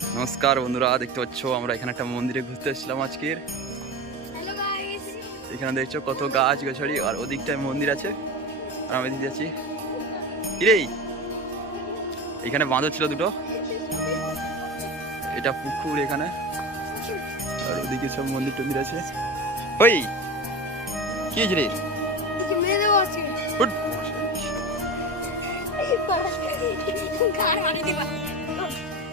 নমস্কার বন্ধুরা, দেখতে পাচ্ছ আমরা এখানে একটা মন্দিরে ঘুরতে এসেছিলাম আজকের। এখানে দেখছো কত গাছ গাছালি, আর ওদিকটায় মন্দির আছে আর আমি এদিকে যাচ্ছি। কিরে, এখানে বাঁধর ছিল দুটো, এটা পুকুর এখানে, আর ওদিকে সব মন্দির টন্দির আছে। ওই কি হয়েছে রে? উঠ।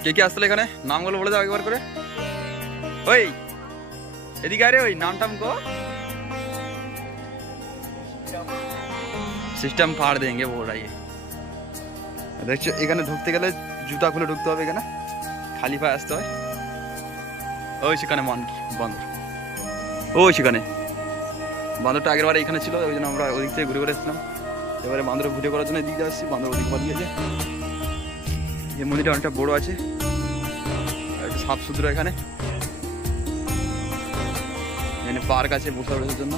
কে কে আসলে এখানে? নামগুলো বলে দাও একবার করে। ওই এদিকে আরে, ওই নাম টাম কো। সিস্টেম ফাড় দেंगे बोल रहा है। দেখছো এখানে ঢুকতে গেলে জুতা খুলে ঢুকতে হবে, এখানে খালি পায়ে আসতে হয়। ওই সেখানে বাঁদর, ওই সেখানে বাঁদরটা আগের বারে এখানে ছিল, ওই জন্য আমরা ওদিক থেকে ঘুরে ঘুরে এসেছিলাম। এবারে বাঁদর ঘুরে করার জন্য এদিকে আসছি, বাঁদর ওদিক পালিয়েছে। এই মন্দিরটা অনেকটা বড় আছে, একটু সাফ সুতরা এখানে পার্ক আছে বসে বসার জন্য।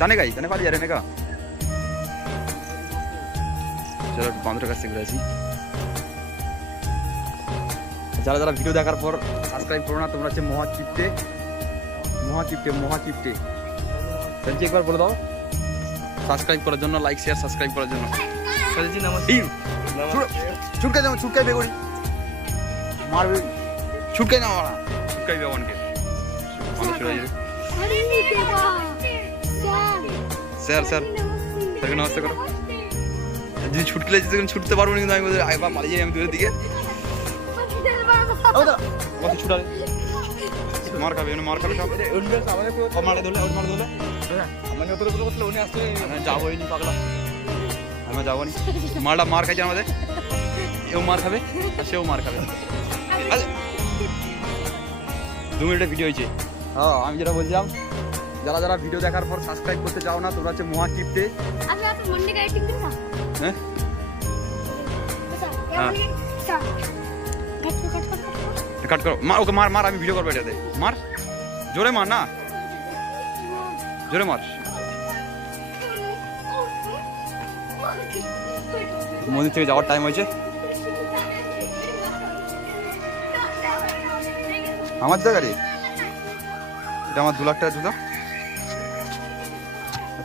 জানে গাই জানে পালিয়ে যারে নেগা। চলো একটু বাঁদরের কাছ থেকে ঘুরে আসি। যারা যারা ভিডিও দেখার পর সাবস্ক্রাইব করো না, তোমরা হচ্ছে মহাচিপ্টে সঞ্জয়, একবার বলে দাও সাবস্ক্রাইব করার জন্য, লাইক শেয়ার সাবস্ক্রাইব করার জন্য। ছুটকাই যাও, ছুটকাই বেগুনি মারবে, ছুটকাই না মারা, ছুটকাই বেগুনকে স্যার স্যারকে নমস্তে করো। যদি ছুটকে লাগছে ছুটতে পারবো না, কিন্তু আমি বলছি আগে পালিয়ে যাই আমি দূরের দিকে। কত ছুটারে মার খাবে, মার খাবে সব মারে ধরলে, ওর মারে ধরলে যাবোই নি পাগলা, আমরা যাবো নি। মার খাইছে আমাদের, এও মার খাবে আর সেও মার খাবে। 2 মিনিটের ভিডিও হয়েছে। হ্যাঁ, আমি যেটা বলছিলাম, যারা যারা ভিডিও দেখার পর সাবস্ক্রাইব করতে চাও না, তোমরা হচ্ছে মহাচিপ্টে। হ্যাঁ কাট করো, মার ওকে, মার আমি ভিডিও করবো এটাতে। মার জোরে মার, না জোরে মার। মন্দির থেকে যাওয়ার টাইম হয়েছে। আমার জায়গা রে, এটা আমার 2 লাখ টাকার জুতা,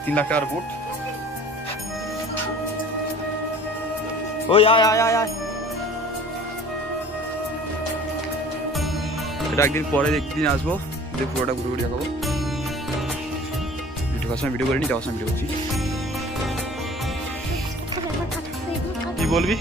3 লাখ টাকার বুট। ওই আয় এটা একদিন পরে একদিন আসবো, পুরোটা ঘুরে ঘুরে দেখাবো। ঢোকার সময় ভিডিও করিনি, যাওয়ার সময় ভিডিও করছি। কি বলবি?